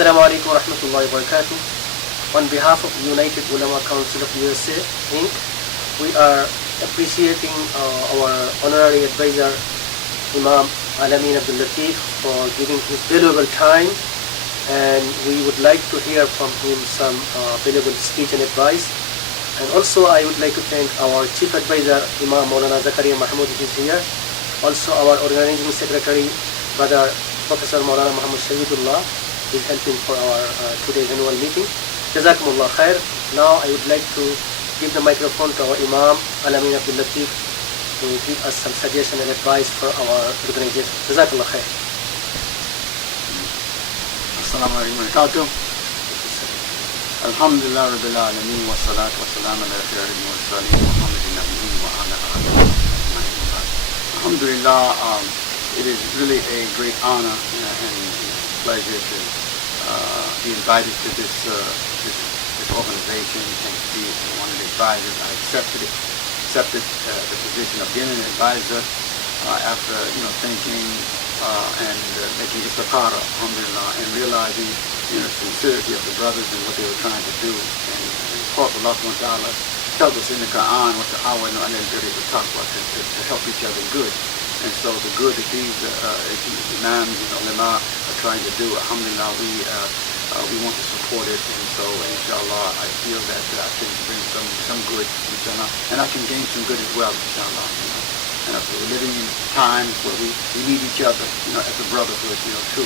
Assalamu alaikum wa rahmatullahi wa barakatuh. On behalf of United Ulama Council of USA, Inc., we are appreciating our honorary advisor, Imam Alamin Abdul Latif, for giving his valuable time, and we would like to hear from him some valuable speech and advice. And also I would like to thank our Chief Advisor, Imam Maulana Zakaria Mahmood, who is here. Also our Organizing Secretary, Brother Professor Maulana Muhammad Shahidullah, is helping for our today's annual meeting. Jazakumullah khair. Now I would like to give the microphone to our Imam Alamin Abdul Latif to give us some suggestion and advice for our organization. Jazakumullah khair. Assalamu alaikum wa barakatuh. Alhamdulillah Rabbil Alameen wa salatu wa salam ala khairil mursalin Muhammadin nabiyyin wa ala alihi wa sahbihi. Alhamdulillah, it is really a great honor and pleasure to be invited to this organization and to be one of the advisors. I accepted the position of being an advisor after thinking and making istikhara, alhamdulillah, and realizing the sincerity of the brothers and what they were trying to do. And of course, Allah subhanahu wa ta'ala tells us in the Quran what the awanu anil birri wa taqwa, to help each other good. And so the good that these imams and ulama are trying to do, alhamdulillah, we want to support it. And so inshallah, I feel that I can bring some good, inshallah, and I can gain some good as well, inshallah. And we're living in times where we need each other, as a brotherhood, too.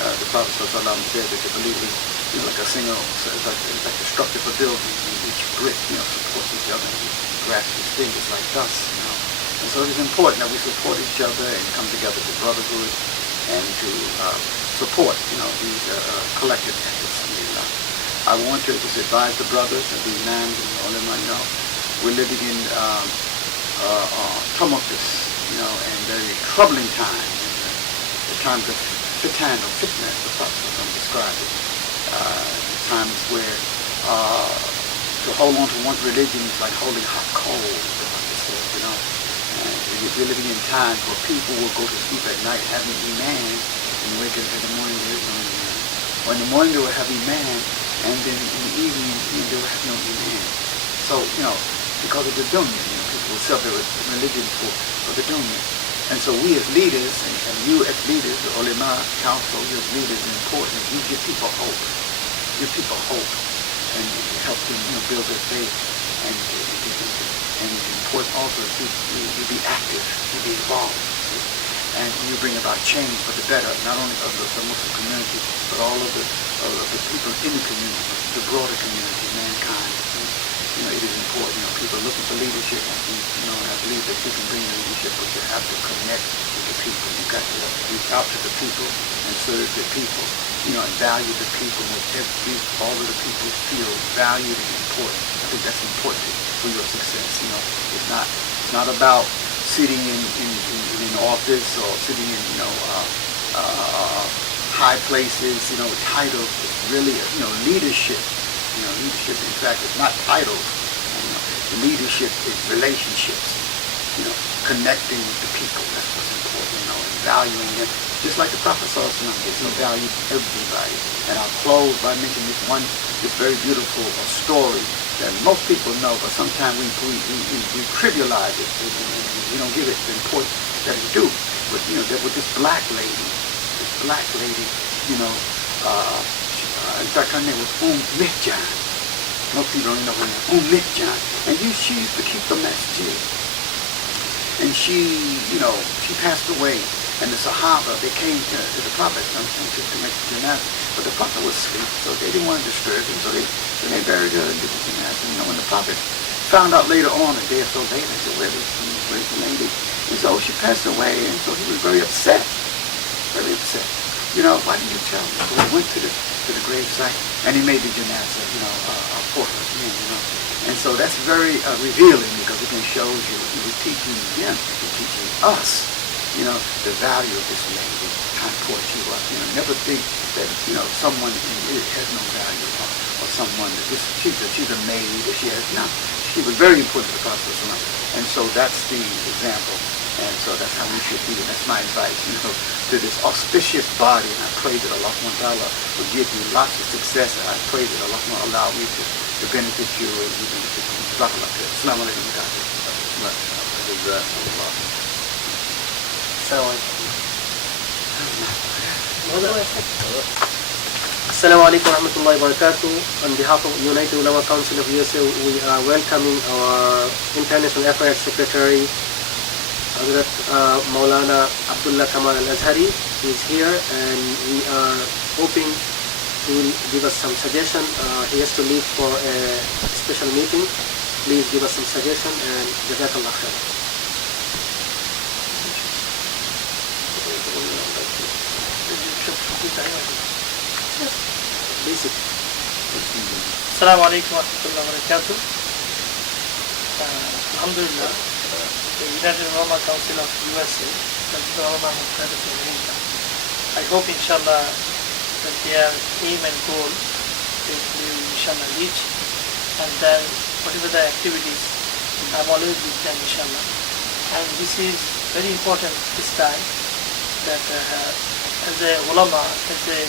The Prophet ﷺ said that the believers, like a single, like the structure of a building, each brick, supports each other, and grasps its fingers like dust, And so it is important that we support each other and come together to brotherhood and to support, these collective efforts. I want to just advise the brothers and the imams and the ulama, we're living in tumultuous, and very troubling times. The times of fitan or fitna, as the Prophet described it. Times where to hold on to one's religion is like holding hot coal, the Prophet said, And we're living in times where people will go to sleep at night having iman and wake up in the morning there is no iman. Or in the morning they will have iman, and then in the evening they will have no iman. So, because of the dunya, people will sell their religion for the dunya. And so we as leaders, and you as leaders, the ulama council, you as leaders, is important. You give people hope. Give people hope and help them, build their faith. And it's important also to be active, to be involved. And you bring about change for the better, not only of the Muslim community, but all of the people in the community, the broader community, mankind. It is important. People are looking for leadership. And I believe that you can bring leadership, but you have to connect with the people. You've got to reach out to the people and serve the people, and value the people. Make all of the people feel valued and important. I think that's important for your success. It's not about sitting in office or sitting in high places, titles. It's really leadership. Leadership, in fact, is not titles. Leadership is relationships. Connecting with the people. That's what's important. And valuing them. Just like the Prophet ﷺ did, he valued everybody. And I'll close by mentioning this very beautiful story that most people know, but sometimes we trivialize it. We don't give it the importance that it do. But there was this black lady, in fact, her name was Mihjan. Most people don't know her name, Mihjan. And she used to keep the masjid. And she passed away. And the Sahaba, they came to the Prophet to make the janazah. But the Prophet was asleep, so they didn't want to disturb him. So they buried her and did the janazah. When the Prophet found out later on, a day or so later, he said, where's the lady? And so she passed away, and so he was very upset. Very upset. Why didn't you tell me? So he went to the gravesite, and he made the janazah, for her again, And so that's very revealing, because it can show you, we're teaching them, we're teaching us, the value of this lady, how important she was. Never think that, someone has no value, or someone that she's a maid, or she has not. She was very important to the Prophet. And so that's the example. And so that's how we should be. That's my advice, to this auspicious body. And I pray that Allah SWT will give you lots of success. And I pray that Allah will allow me to benefit you and you benefit me. Assalamu alaikum wa rahmatullah. Assalamu alaikum wa rahmatullahi wa barakatuh. On behalf of United Ulama Council of USA, we are welcoming our International Affairs Secretary, Hazrat Maulana Abdullah Kamal Al-Azhari. He is here and we are hoping he will give us some suggestion. He has to leave for a special meeting. Please give us some suggestion and Jazakallah khair. Basic. Assalamu alaikum wa rahmatullahi wa barakatuh. Alhamdulillah, the United Ulama Council of USA, and the Ulama of America, I hope inshallah that their aim and goal they will inshallah reach, and then whatever the activities, I'm always with them inshallah. And this is very important this time that as a ulama, as a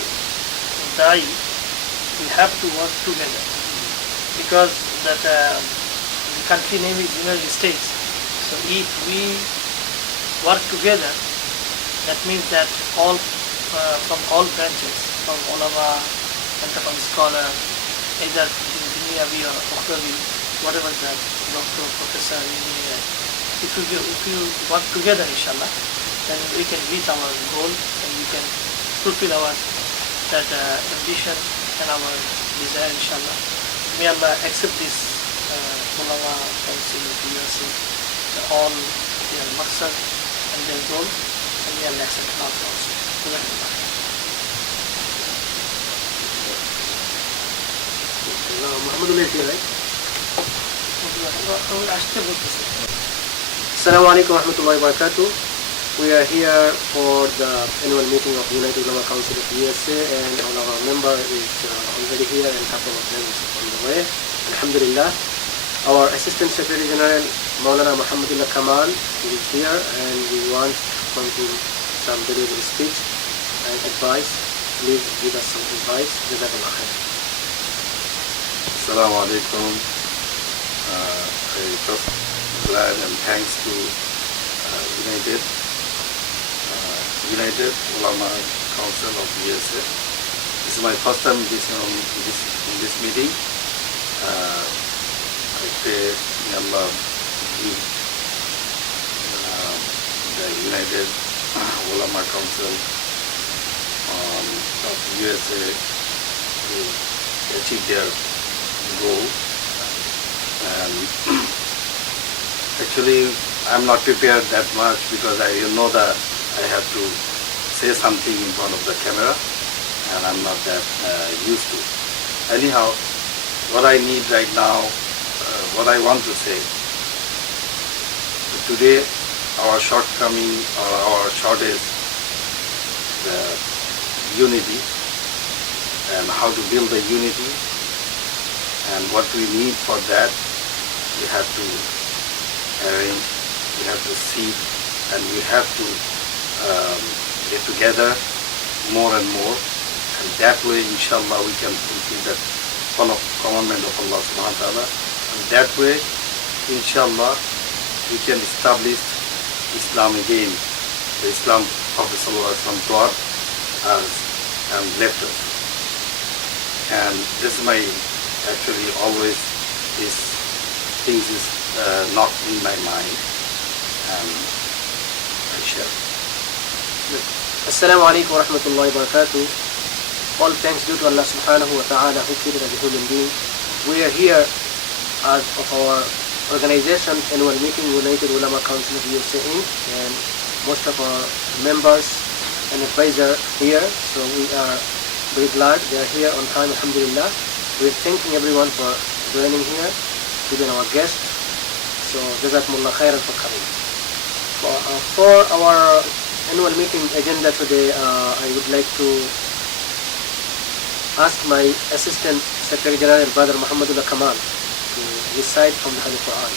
da'i, we have to work together, because that the country name is United States. So if we work together, that means that all from all branches, from ulama, and from scholar, either dunyavi or ukhravi, whatever that doctor, professor, engineer, if you work together, inshallah, then we can reach our goal and we can fulfill our that ambition and our desire, inshallah. May Allah accept this ulama council of USA, all their maqsad and their goal, and may Allah accept ours also. Muhammadullah is here, right? Assalamu alaikum wa rahmatullahi wa barakatuh. We are here for the annual meeting of United Ulama Council of USA, and all our member is already here and a couple of them is on the way. Alhamdulillah. Our Assistant Secretary General Maulana Muhammadullah Kamal is here, and we want from him some delivery speech and advice. Please give us some advice. Jazakallah khair. Assalamu alaikum. I first glad and thanks to United Ulama Council of USA. This is my first time in this meeting. I pray may Allah give the United Ulama Council of USA to achieve their goal. And actually, I'm not prepared that much because I know that I have to say something in front of the camera, and I'm not that used to. Anyhow, what I need right now, what I want to say, today our shortcoming or our shortage, the unity, and how to build the unity, and what we need for that, we have to arrange, we have to see, and we have to get together more and more, and that way inshallah we can fulfill that commandment of Allah subhanahu wa ta'ala, and that way inshallah we can establish Islam again, the Islam Prophet sallallahu alaihi wasallam taught us and left us. And this is my, actually always these things is not in my mind, and I share. Assalamu alaikum wa rahmatullahi wa barakatuh. All thanks due to Allah subhanahu wa ta'ala who created us a human being. We are here as of our organization annual meeting, United Ulama Council of USA Inc., and most of our members and advisors here. So we are very glad they are here on time, alhamdulillah. We are thanking everyone for joining here, even our guests. So jazakumullah khairan for coming. For our annual meeting agenda today, I would like to ask my Assistant Secretary General, Brother Muhammadullah Kamal, to recite from the Holy Quran.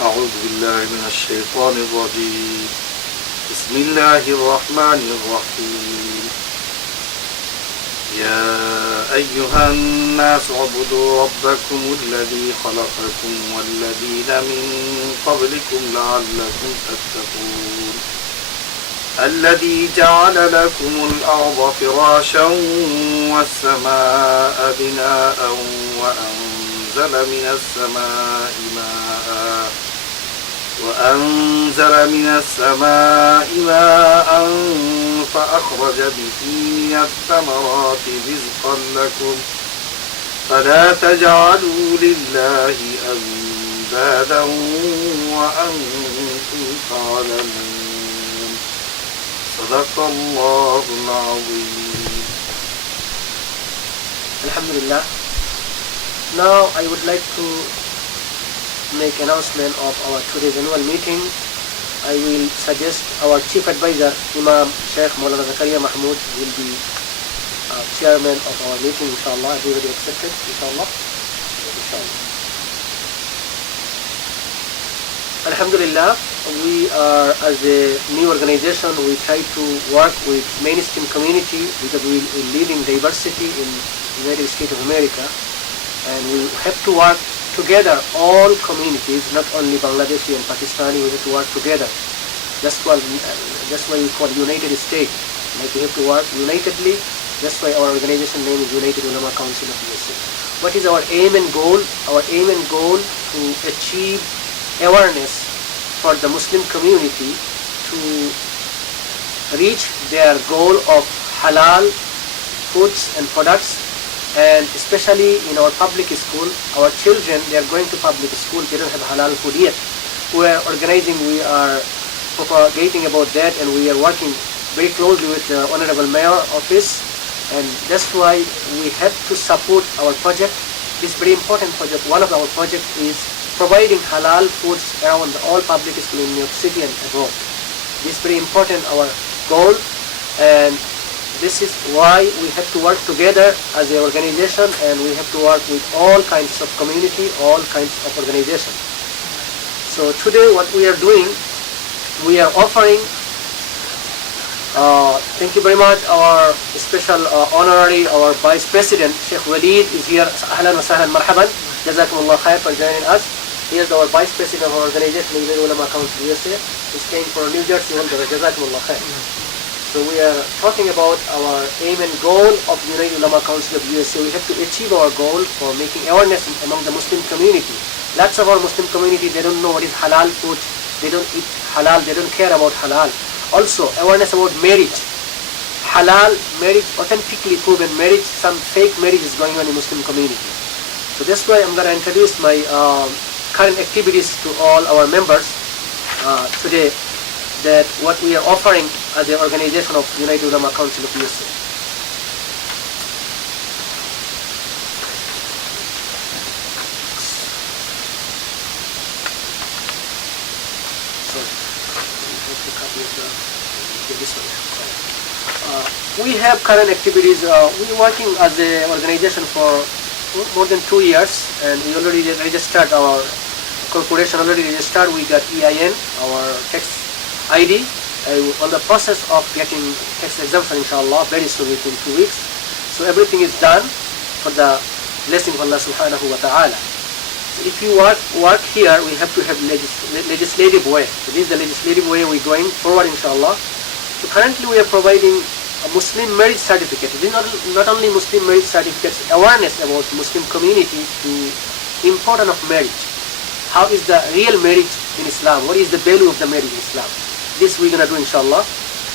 أعوذ بالله من الشيطان الرجيم. بسم الله الرحمن الرحيم. يا أيها الناس اعبدوا ربكم الذي خلقكم والذين من قبلكم لعلكم تتقون. الذي جعل لكم الأرض فراشا والسماء بناء وأنزل من السماء ماء فأخرج به من الثمرات رزقا لكم فلا تجعلوا لله أندادا وأنتم تعلمون. صدق الله العظيم. Alhamdulillah. Now I would like to make announcement of our today's annual meeting. I will suggest our Chief Advisor, Imam Sheikh Maulana Zakaria Mahmood, will be chairman of our meeting, inshallah. Everybody accepted, inshallah? Inshallah. Alhamdulillah, we are, as a new organization, we try to work with mainstream community because we live in diversity in the United States of America, and we have to work together, all communities, not only Bangladeshi and Pakistani, we have to work together. That's why we call United States. Like we have to work unitedly. That's why our organization name is United Ulama Council of USA. What is our aim and goal? Our aim and goal to achieve awareness for the Muslim community to reach their goal of halal foods and products. And especially in our public school, our children, they are going to public school, they don't have halal food yet. We are organizing, we are propagating about that, and we are working very closely with the Honorable Mayor Office, and that's why we have to support our project. This very important project. One of our projects is providing halal foods around all public schools in New York City and abroad. This is very important, our goal, and this is why we have to work together as an organization, and we have to work with all kinds of community, all kinds of organization. So today what we are doing, we are offering, thank you very much, our special honorary, our Vice President, Sheikh Walid is here. Ahlan wa sahlan, marhaban, jazakumullah khair for joining us. He is our Vice President of our organization, United Ulama Council USA. He's came from New Jersey, jazakumullah khair. So we are talking about our aim and goal of United Ulama Council of USA. We have to achieve our goal for making awareness among the Muslim community. Lots of our Muslim community, they don't know what is halal food. They don't eat halal. They don't care about halal. Also, awareness about marriage. Halal marriage, authentically proven marriage. Some fake marriage is going on in Muslim community. So that's why I'm going to introduce my current activities to all our members today. That what we are offering as an organization of United Ulama Council of USA. We have current activities. We are working as an organization for more than 2 years, and we already registered our corporation. Already registered. We got EIN, our tax ID, on the process of getting tax exemption, inshallah, very soon, within 2 weeks. So everything is done for the blessing of Allah subhanahu wa ta'ala. So if you work here, we have to have legislative way. So this is the legislative way we're going forward, inshallah. So currently we are providing a Muslim marriage certificate. This is not only Muslim marriage certificates, awareness about Muslim community to importance of marriage. How is the real marriage in Islam? What is the value of the marriage in Islam? This we're going to do, inshallah.